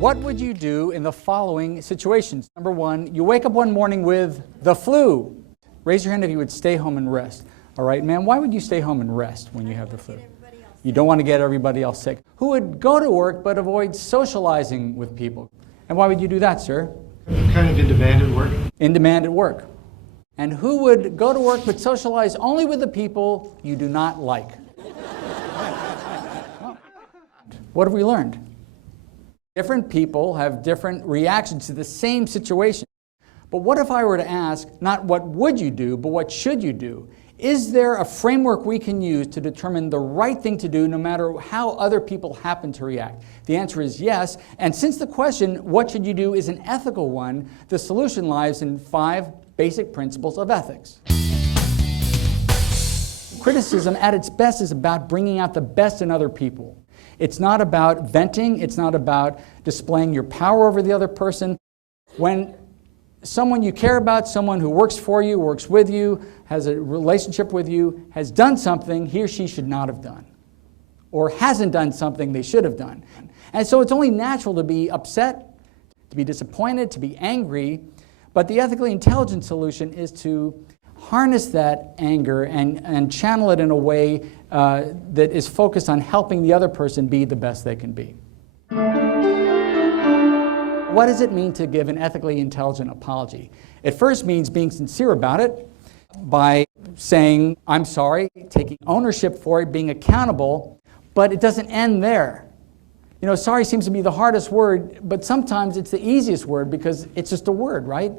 What would you do in the following situations? Number one, you wake up one morning with the flu. Raise your hand if you would stay home and rest. All right, ma'am, why would you stay home and rest when you have the flu? You don't want to get everybody else sick. Who would go to work but avoid socializing with people? And why would you do that, sir? Kind of in demand at work. In demand at work. And who would go to work but socialize only with the people you do not like? What have we learned? Different people have different reactions to the same situation. But what if I were to ask, not what would you do, but what should you do? Is there a framework we can use to determine the right thing to do no matter how other people happen to react? The answer is yes. And since the question, what should you do, is an ethical one, the solution lies in 5 basic principles of ethics. Criticism at its best is about bringing out the best in other people. It's not about venting. It's not about displaying your power over the other person. When someone you care about, someone who works for you, works with you, has a relationship with you, has done something he or she should not have done, or hasn't done something they should have done. And so it's only natural to be upset, to be disappointed, to be angry, but the ethically intelligent solution is to harness that anger and channel it in a way that is focused on helping the other person be the best they can be. What does it mean to give an ethically intelligent apology? It first means being sincere about it by saying, I'm sorry, taking ownership for it, being accountable, but it doesn't end there. You know, sorry seems to be the hardest word, but sometimes it's the easiest word because it's just a word, right?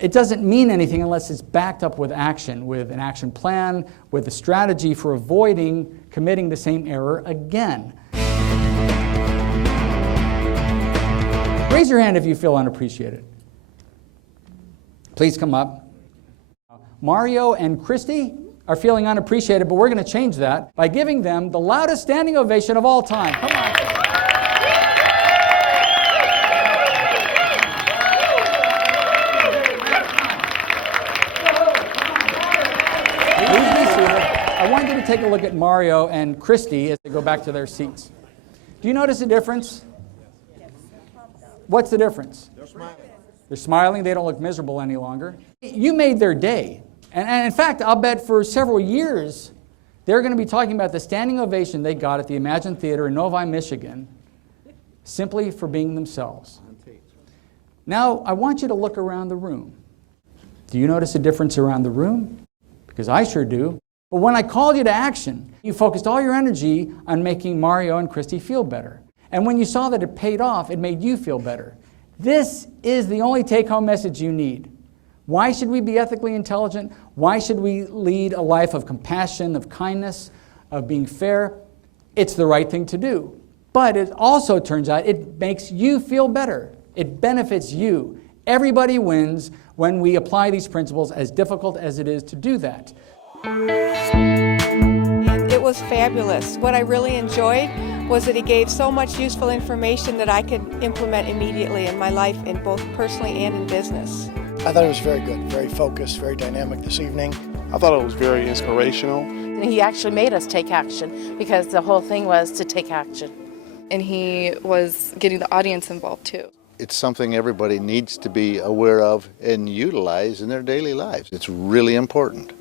It doesn't mean anything unless it's backed up with action, with an action plan, with a strategy for avoiding committing the same error again. Raise your hand if you feel unappreciated. Please come up. Mario and Christy are feeling unappreciated, but we're going to change that by giving them the loudest standing ovation of all time. Come on. I want you to take a look at Mario and Christy as they go back to their seats. Do you notice a difference? What's the difference? They're smiling. They're smiling. They don't look miserable any longer. You made their day. And in fact, I'll bet for several years, they're going to be talking about the standing ovation they got at the Imagine Theater in Novi, Michigan, simply for being themselves. Now, I want you to look around the room. Do you notice a difference around the room? Because I sure do. But when I called you to action, you focused all your energy on making Mario and Christy feel better. And when you saw that it paid off, it made you feel better. This is the only take-home message you need. Why should we be ethically intelligent? Why should we lead a life of compassion, of kindness, of being fair? It's the right thing to do. But it also turns out it makes you feel better. It benefits you. Everybody wins when we apply these principles, as difficult as it is to do that. And it was fabulous. What I really enjoyed was that he gave so much useful information that I could implement immediately in my life, in both personally and in business. I thought it was very good, very focused, very dynamic this evening. I thought it was very inspirational. He actually made us take action because the whole thing was to take action. And he was getting the audience involved too. It's something everybody needs to be aware of and utilize in their daily lives. It's really important.